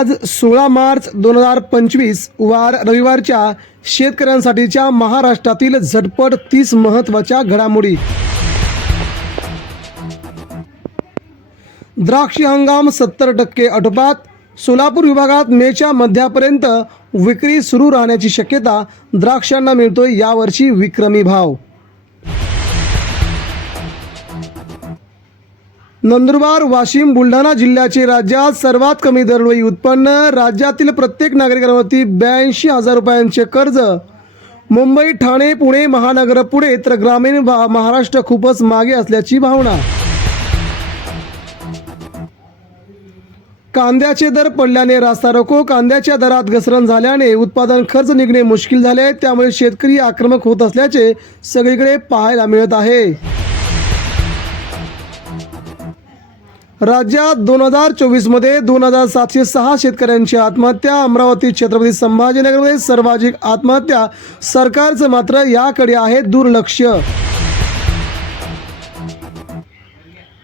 आज सोळा मार्च दोन हजार पंचवीस वार रविवारच्या शेतकऱ्यांसाठीच्या महाराष्ट्रातील झटपट तीस महत्त्वाच्या घडामोडी. द्राक्ष हंगाम सत्तर टक्के अटोपात सोलापूर विभागात मेच्या मध्यापर्यंत विक्री सुरू राहण्याची शक्यता द्राक्षांना मिळतोय यावर्षी विक्रमी भाव. नंदुरबार वाशिम बुलढाणा जिल्ह्याचे राज्यात सर्वात कमी दरडोई उत्पन्न राज्यातील प्रत्येक नागरिकांवरती ब्याऐंशी हजार रुपयांचे कर्ज. मुंबई ठाणे पुणे महानगर पुढे तर ग्रामीण भा- महाराष्ट्र खूपच मागे असल्याची भावना. कांद्याचे दर पडल्याने रास्ता रोको कांद्याच्या दरात घसरण झाल्याने उत्पादन खर्च निघणे मुश्किल झाले त्यामुळे शेतकरी आक्रमक होत असल्याचे सगळीकडे पाहायला मिळत आहे. राज्यात दोन हजार चोवीसमध्ये दोन हजार सातशे सहा शेतकऱ्यांची आत्महत्या अमरावती छत्रपती संभाजीनगरमध्ये सर्वाधिक आत्महत्या सरकारचं मात्र याकडे आहे दुर्लक्ष.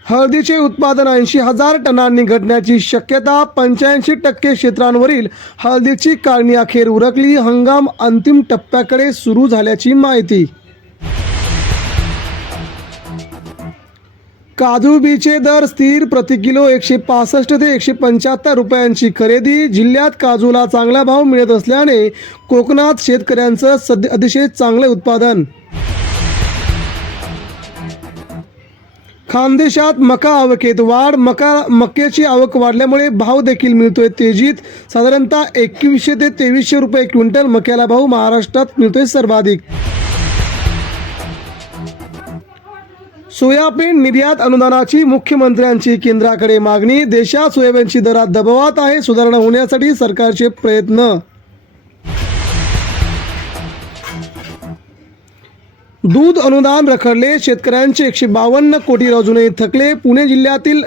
हळदीचे उत्पादन ऐंशी हजार टनांनी घटण्याची शक्यता पंच्याऐंशी टक्के क्षेत्रांवरील हळदीची काढणी अखेर उरकली. हंगाम अंतिम टप्प्याकडे सुरू झाल्याची माहिती काजू बीचे दर स्थिर प्रति किलो एकशे पासष्ट ते एकशे पंच्याहत्तर रुपयांची खरेदी. जिल्ह्यात काजूला चांगला भाव मिळत असल्याने कोकणात शेतकऱ्यांचं सध्या अतिशय चांगले उत्पादन. खानदेशात मका आवकेत वाढ. मका मक्याची आवक वाढल्यामुळे भाव देखील मिळतोय तेजीत. साधारणतः एकवीसशे ते तेवीसशे रुपये क्विंटल मक्याला भाव महाराष्ट्रात मिळतोय सर्वाधिक. सोयाबीन निर्यात अनुदानाची मुख्यमंत्र्यांची केंद्राकडे मागणी. देशात सोयाबीनची दरात दबावात आहे सुधारणा होण्यासाठी सरकारचे प्रयत्न. दूध अनुदान रखडले शेतकऱ्यांचे एकशे बावन्न कोटी अजूनही थकले. पुणे जिल्ह्यातील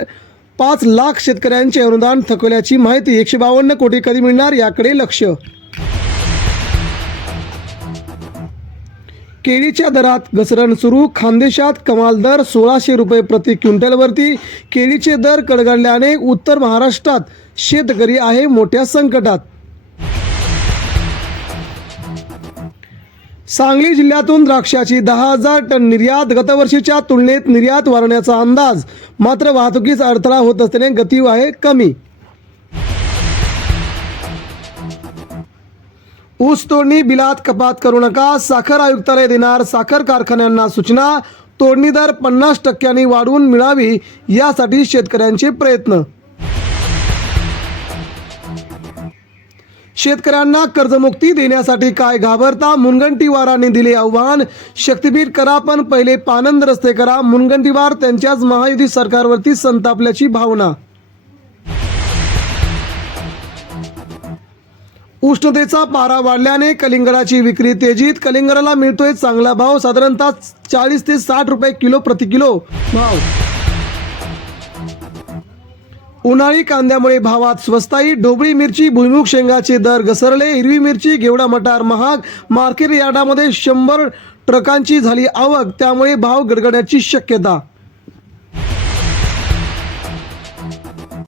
पाच लाख शेतकऱ्यांचे अनुदान थकवल्याची माहिती. एकशे बावन्न कोटी कधी मिळणार याकडे लक्ष केळीच्या दरात घसरण सुरू. खानदेशात कमाल दर सोळाशे रुपये प्रति क्विंटलवरती. केळीचे दर कडगडल्याने उत्तर महाराष्ट्रात शेतकरी आहे मोठ्या संकटात. सांगली जिल्ह्यातून द्राक्षाची दहा हजार टन निर्यात गतवर्षीच्या तुलनेत निर्यात वाढण्याचा अंदाज. मात्र वाहतुकीचा अडथळा होत असल्याने गती आहे कमी. ऊस तोडणी बिलात कपात करू नका. साखर आयुक्तालय देणार साखर कारखान्यांना सूचना. तोडणी दर पन्नास टक्क्यांनी वाढवून मिळावी यासाठी शेतकऱ्यांचे प्रयत्न. शेतकऱ्यांना कर्जमुक्ती देण्यासाठी काय घाबरता मुनगंटीवारांनी दिले आव्हान? शक्तीपीठ करा पण पहिले पानंद रस्ते करा. मुनगंटीवार त्यांच्याच महायुती सरकारवरती संतापल्याची भावना उष्णतेचा पारा वाढल्याने कलिंगडाची विक्री तेजीत. कलिंगडाला मिळतोय चांगला भाव साधारणतः चाळीस ते साठ रुपये किलो प्रति किलो. भाव. उन्हाळी कांद्यामुळे भावात स्वस्ताई. ढोबळी मिरची भुईमुग शेंगाचे दर घसरले. हिरवी मिरची घेवडा मटार महाग. मार्केट यार्डामध्ये शंभर ट्रकांची झाली आवक त्यामुळे भाव गडगडण्याची शक्यता.